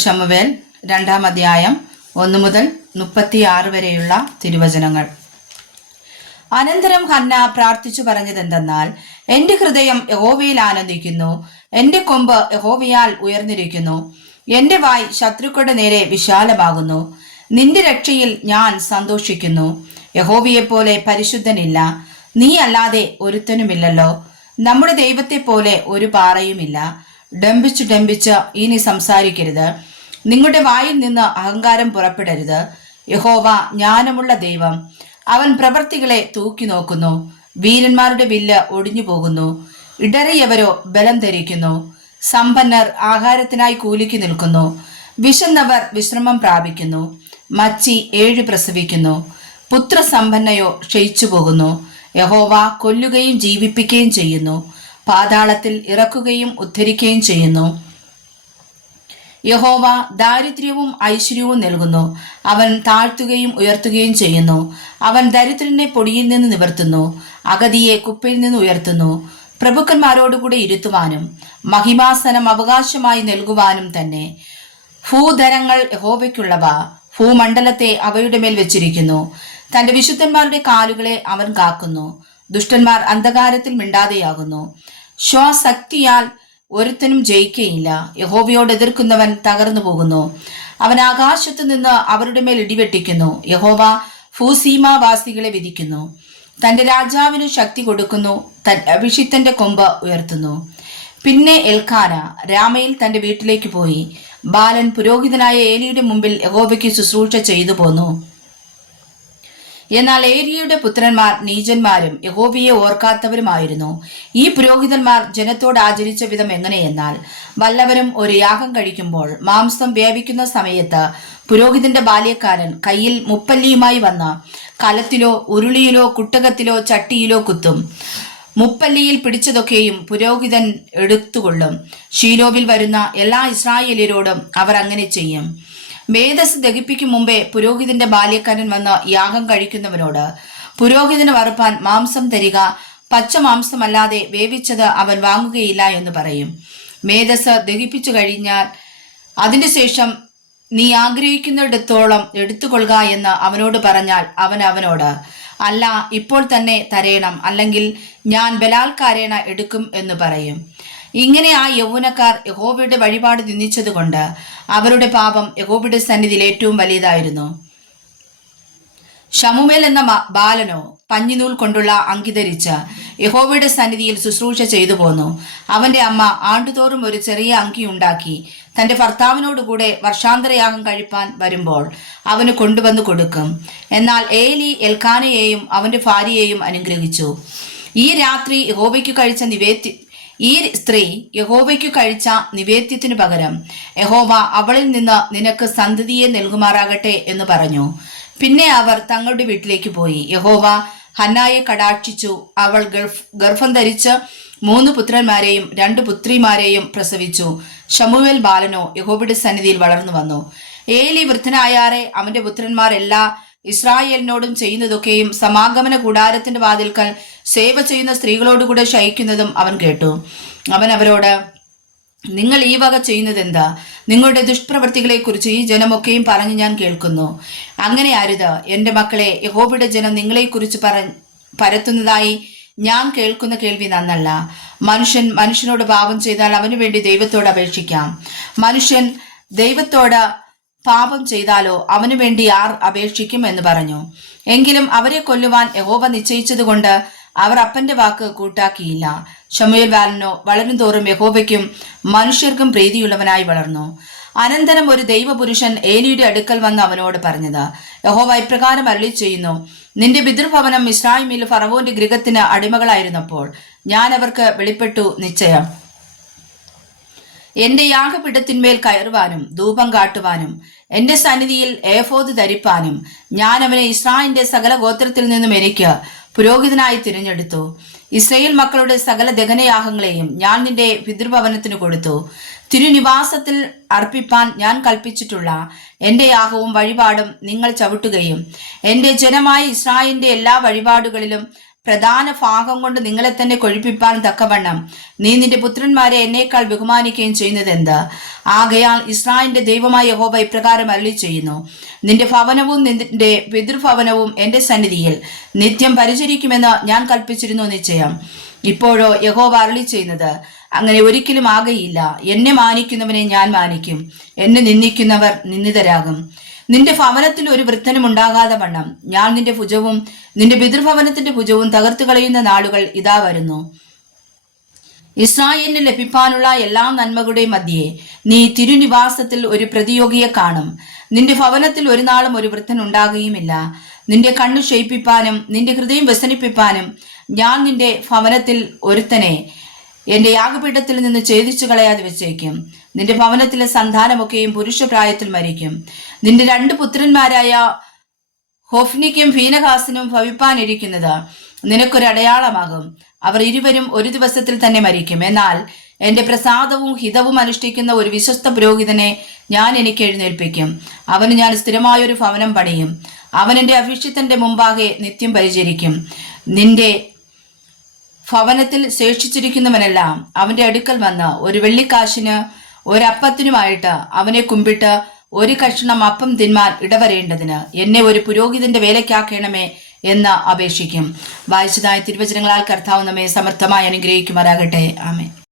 ശമൂവേൽ 2-ാം അധ്യായം 1 മുതൽ 36 വരെയുള്ള തിരുവചനങ്ങൾ. അനന്തരം ഹന്ന പ്രാർത്ഥിച്ചു പറഞ്ഞതെന്തെന്നാൽ, എന്റെ ഹൃദയം യഹോവയിൽ ആനന്ദിക്കുന്നു, എന്റെ കൊമ്പ് യഹോവയാൽ ഉയർന്നിരിക്കുന്നു, എന്റെ വായ് ശത്രുക്കളുടെ നേരെ വിശാലമാകുന്നു. നിന്റെ രക്ഷയിൽ ഞാൻ സന്തോഷിക്കുന്നു. യഹോവയെപ്പോലെ പരിശുദ്ധനില്ല, നീ അല്ലാതെ ഒരുത്തനുമില്ലല്ലോ. നമ്മുടെ ദൈവത്തെ പോലെ ഒരു പാറയുമില്ല. ഡംഭിച്ച് ഇനി സംസാരിക്കരുത്. നിങ്ങളുടെ വായിൽ നിന്ന് അഹങ്കാരം പുറപ്പെടരുത്. യഹോവ ജ്ഞാനമുള്ള ദൈവം, അവൻ പ്രവൃത്തികളെ തൂക്കി നോക്കുന്നു. വീരന്മാരുടെ വില്ല് ഒടിഞ്ഞു പോകുന്നു, ഇടറിയവരോ ബലം ധരിക്കുന്നു. സമ്പന്നർ ആഹാരത്തിനായി കൂലിക്ക് നിൽക്കുന്നു, വിശന്നവർ വിശ്രമം പ്രാപിക്കുന്നു. മച്ചി 7 പ്രസവിക്കുന്നു, പുത്രസമ്പന്നയോ ക്ഷയിച്ചു പോകുന്നു. യഹോവ കൊല്ലുകയും ജീവിപ്പിക്കുകയും ചെയ്യുന്നു, പാതാളത്തിൽ ഇറക്കുകയും ഉദ്ധരിക്കുകയും ചെയ്യുന്നു. യഹോവ ദാരിദ്ര്യവും ഐശ്വര്യവും നൽകുന്നു, അവൻ താഴ്ത്തുകയും ഉയർത്തുകയും ചെയ്യുന്നു. അവൻ ദരിദ്രനെ പൊടിയിൽ നിന്ന് നിവർത്തുന്നു, അഗതിയെ കുപ്പയിൽ നിന്ന് ഉയർത്തുന്നു. പ്രഭുക്കന്മാരോടുകൂടെ ഇരുത്തുവാനും മഹിമാസനം അവകാശമായി നൽകുവാനും തന്നെ. ഭൂധരങ്ങൾ യഹോവയ്ക്കുള്ളവ, ഭൂമണ്ഡലത്തെ അവയുടെ മേൽ വെച്ചിരിക്കുന്നു. തന്റെ വിശുദ്ധന്മാരുടെ കാലുകളെ അവൻ കാക്കുന്നു. ദുഷ്ടന്മാർ അന്ധകാരത്തിൽ മിണ്ടാതെയാകുന്നു. ശ്വാസക്തിയാൽ ഒരുത്തനും ജയിക്കയില്ല. യഹോവയോട് എതിർക്കുന്നവൻ തകർന്നു പോകുന്നു. അവൻ ആകാശത്തു നിന്ന് അവരുടെ മേൽ ഇടിവെട്ടിക്കുന്നു. യഹോവ ഭൂസീമാവാസികളെ വിധിക്കുന്നു. തന്റെ രാജാവിന് ശക്തി കൊടുക്കുന്നു, തന്റെ അഭിഷിക്തന്റെ കൊമ്പ് ഉയർത്തുന്നു. പിന്നെ എൽക്കാന രാമയിൽ തന്റെ വീട്ടിലേക്ക് പോയി. ബാലൻ പുരോഹിതനായ ഏലിയുടെ മുമ്പിൽ യഹോവയ്ക്ക് ശുശ്രൂഷ ചെയ്തു പോന്നു. എന്നാൽ ഏലിയുടെ പുത്രന്മാർ നീചന്മാരും യഹോവയെ ഓർക്കാത്തവരുമായിരുന്നു. ഈ പുരോഹിതന്മാർ ജനത്തോട് ആചരിച്ച വിധം എങ്ങനെയെന്നാൽ, വല്ലവരും ഒരു യാഗം കഴിക്കുമ്പോൾ മാംസം വേവിക്കുന്ന സമയത്ത് പുരോഹിതന്റെ ബാല്യക്കാരൻ കയ്യിൽ മുപ്പല്ലിയുമായി വന്ന് കലത്തിലോ ഉരുളിയിലോ കുട്ടകത്തിലോ ചട്ടിയിലോ കുത്തും. മുപ്പല്ലിയിൽ പിടിച്ചതൊക്കെയും പുരോഹിതൻ എടുത്തുകൊള്ളും. ശീലോവിൽ വരുന്ന എല്ലാ ഇസ്രായേലിയരോടും അവർ അങ്ങനെ ചെയ്യും. മേധസ് ദഹിപ്പിക്കും മുമ്പേ പുരോഹിതന്റെ ബാല്യക്കാരൻ വന്ന് യാഗം കഴിക്കുന്നവനോട്, പുരോഹിതന് വറുപ്പാൻ മാംസം തരിക, പച്ച മാംസമല്ലാതെ വേവിച്ചത് അവൻ വാങ്ങുകയില്ല എന്ന് പറയും. മേധസ് ദഹിപ്പിച്ചു കഴിഞ്ഞാൽ അതിന്റെ ശേഷം നീ ആഗ്രഹിക്കുന്നിടത്തോളം എടുത്തുകൊള്ളുക എന്ന് അവനോട് പറഞ്ഞാൽ അവൻ അവനോട്, അല്ല, ഇപ്പോൾ തന്നെ തരേണം, അല്ലെങ്കിൽ ഞാൻ ബലാൽക്കാരേണ എടുക്കും എന്ന് പറയും. ഇങ്ങനെ ആ യൗവനക്കാർ യഹോവയുടെ വഴിപാട് നിന്ദിച്ചതുകൊണ്ട് അവരുടെ പാപം യഹോവയുടെ സന്നിധിയിൽ ഏറ്റവും വലിയതായിരുന്നു. ശമൂവേൽ എന്ന ബാലനോ പഞ്ഞിനൂൽ കൊണ്ടുള്ള അങ്കി ധരിച്ച് യഹോവയുടെ സന്നിധിയിൽ ശുശ്രൂഷ ചെയ്തു പോന്നു. അവന്റെ അമ്മ ആണ്ടുതോറും ഒരു ചെറിയ അങ്കി ഉണ്ടാക്കി തന്റെ ഭർത്താവിനോടുകൂടെ വർഷാന്തരയാഗം കഴിപ്പാൻ വരുമ്പോൾ അവന് കൊണ്ടുവന്ന് കൊടുക്കും. എന്നാൽ ഏലി എൽക്കാനയെയും അവന്റെ ഭാര്യയെയും അനുഗ്രഹിച്ചു. ഈ സ്ത്രീ യഹോവയ്ക്കു കഴിച്ച നിവേദ്യത്തിനു പകരം യഹോവ അവളിൽ നിന്ന് നിനക്ക് സന്തതിയെ നൽകുമാറാകട്ടെ എന്ന് പറഞ്ഞു. പിന്നെ അവർ തങ്ങളുടെ വീട്ടിലേക്ക് പോയി. യഹോവ ഹന്നായെ കടാക്ഷിച്ചു. അവൾ ഗർഭം ധരിച്ച് 3 പുത്രന്മാരെയും 2 പുത്രിമാരെയും പ്രസവിച്ചു. ശമൂവേൽ ബാലനോ യഹോവയുടെ സന്നിധിയിൽ വളർന്നു വന്നു. ഏലി വൃദ്ധനായാറെ അവന്റെ പുത്രന്മാർ എല്ലാ ഇസ്രായേലിനോടും ചെയ്യുന്നതൊക്കെയും സമാഗമന കൂടാരത്തിന്റെ വാതിൽക്കൽ സേവ ചെയ്യുന്ന സ്ത്രീകളോടുകൂടെ ശയിക്കുന്നതും അവൻ കേട്ടു. അവൻ അവരോട്, നിങ്ങൾ ഈ വക ചെയ്യുന്നത് എന്താ? നിങ്ങളുടെ ദുഷ്പ്രവൃത്തികളെ കുറിച്ച് ഈ ജനമൊക്കെയും പറഞ്ഞ് ഞാൻ കേൾക്കുന്നു. അങ്ങനെ അരുത് എന്റെ മക്കളെ. യഹോവയുടെ ജനം നിങ്ങളെക്കുറിച്ച് പരത്തുന്നതായി ഞാൻ കേൾക്കുന്ന കേൾവി നന്നല്ല. മനുഷ്യനോട് പാപം ചെയ്താൽ അവന് വേണ്ടി ദൈവത്തോട് അപേക്ഷിക്കാം. മനുഷ്യൻ ദൈവത്തോട് പാപം ചെയ്താലോ അവനു വേണ്ടി ആർ അപേക്ഷിക്കും എന്ന് പറഞ്ഞു. എങ്കിലും അവരെ കൊല്ലുവാൻ യഹോവ നിശ്ചയിച്ചതുകൊണ്ട് അവർ അപ്പന്റെ വാക്ക് കൂട്ടാക്കിയില്ല. ശമൂവേൽ ബാലനോ വളരും തോറും യഹോവയ്ക്കും മനുഷ്യർക്കും പ്രീതിയുള്ളവനായി വളർന്നു. അനന്തരം ഒരു ദൈവപുരുഷൻ ഏലിയുടെ അടുക്കൽ വന്ന് അവനോട് പറഞ്ഞത്, യഹോവ ഇപ്രകാരം അരുളി ചെയ്യുന്നു, നിന്റെ പിതൃഭവനം മിസ്രയീമിൽ ഫറവോന്റെ ഗൃഹത്തിന് അടിമകളായിരുന്നപ്പോൾ ഞാൻ അവർക്ക് വെളിപ്പെട്ടു നിശ്ചയം. എന്റെ യാഗപീഠത്തിന്മേൽ കയറുവാനും ധൂപം കാട്ടുവാനും എന്റെ സന്നിധിയിൽ ഏഫോദ് ധരിപ്പാനും ഞാൻ അവനെ ഇസ്രായേലിന്റെ സകല ഗോത്രത്തിൽ നിന്നും എനിക്ക് പുരോഹിതനായി തിരഞ്ഞെടുത്തു. ഇസ്രായേൽ മക്കളുടെ സകല ദഹനയാഗങ്ങളെയും ഞാൻ നിന്റെ പിതൃഭവനത്തിന് കൊടുത്തു. തിരുനിവാസത്തിൽ അർപ്പിപ്പാൻ ഞാൻ കൽപ്പിച്ചിട്ടുള്ള എന്റെ യാഗവും വഴിപാടും നിങ്ങൾ ചവിട്ടുകയും എന്റെ ജനമായ ഇസ്രായേലിന്റെ എല്ലാ വഴിപാടുകളിലും പ്രധാന ഭാഗം കൊണ്ട് നിങ്ങളെ തന്നെ കൊഴിപ്പിപ്പാൻ തക്കവണ്ണം നീ നിന്റെ പുത്രന്മാരെ എന്നേക്കാൾ ബഹുമാനിക്കുകയും ചെയ്യുന്നത് എന്ത്? ആകയാൽ ഇസ്രായേലിന്റെ ദൈവമായ യഹോവ ഇപ്രകാരം അരുളി ചെയ്യുന്നു, നിന്റെ ഭവനവും നിന്റെ പിതൃഭവനവും എന്റെ സന്നിധിയിൽ നിത്യം പരിചരിക്കുമെന്ന് ഞാൻ കൽപ്പിച്ചിരുന്നു നിശ്ചയം. ഇപ്പോഴോ യഹോവ അരുളി ചെയ്യുന്നത്, അങ്ങനെ ഒരിക്കലും ആകയില്ല. എന്നെ മാനിക്കുന്നവനെ ഞാൻ മാനിക്കും, എന്നെ നിന്ദിക്കുന്നവർ നിന്ദിതരാകും. നിന്റെ ഭവനത്തിൽ ഒരു വൃദ്ധനും ഉണ്ടാകാതെ വണ്ണം ഞാൻ നിന്റെ ഭുജവും നിന്റെ പിതൃഭവനത്തിന്റെ ഭുജവും തകർത്തു കളയുന്ന നാളുകൾ ഇതാ വരുന്നു. ഇസ്രായേലിന് ലഭിക്കാനുള്ള എല്ലാ നന്മകളുടെയും മധ്യേ നീ തിരുനിവാസത്തിൽ ഒരു പ്രതിയോഗിയെ കാണും. നിന്റെ ഭവനത്തിൽ ഒരു നാളും ഒരു വൃദ്ധൻ ഉണ്ടാകുകയുമില്ല. നിന്റെ കണ്ണു ക്ഷയിപ്പിപ്പാനും നിന്റെ ഹൃദയം വ്യസനിപ്പിപ്പാനും ഞാൻ നിന്റെ ഭവനത്തിൽ ഒരുത്തനെ എന്റെ യാഗപീഠത്തിൽ നിന്ന് ഛേദിച്ചു കളയാതെ വെച്ചേക്കും. നിന്റെ ഭവനത്തിലെ സന്താനമൊക്കെയും പുരുഷപ്രായത്തിൽ മരിക്കും. നിന്റെ 2 പുത്രന്മാരായ ഹൊഫ്നിക്കും ഫീനഹാസിനും ഭവിപ്പാനിരിക്കുന്നത് നിനക്കൊരു അടയാളമാകും. അവർ ഇരുവരും ഒരു ദിവസത്തിൽ തന്നെ മരിക്കും. എന്നാൽ എന്റെ പ്രസാദവും ഹിതവും അനുഷ്ഠിക്കുന്ന ഒരു വിശ്വസ്ത പുരോഹിതനെ ഞാൻ എനിക്ക് എഴുന്നേൽപ്പിക്കും. അവന് ഞാൻ സ്ഥിരമായൊരു ഭവനം പണിയും. അവൻ എന്റെ അഭിഷിക്തന്റെ മുമ്പാകെ നിത്യം പരിചരിക്കും. നിന്റെ ഭവനത്തിൽ ശേഷിച്ചിരിക്കുന്നവനെല്ലാം അവന്റെ അടുക്കൽ വന്ന് ഒരു വെള്ളിക്കാശിന് ഒരപ്പത്തിനുമായിട്ട് അവനെ കുമ്പിട്ട് ഒരു കഷ്ണം അപ്പം തിന്മാൻ ഇടവരേണ്ടതിന് എന്നെ ഒരു പുരോഹിതന്റെ വേലയ്ക്കാക്കണമേ എന്ന് അപേക്ഷിക്കും. വായിച്ചതായ തിരുവചനങ്ങളാൽ കർത്താവ് നമ്മെ സമർത്ഥമായി അനുഗ്രഹിക്കുമാറാകട്ടെ. ആമേൻ.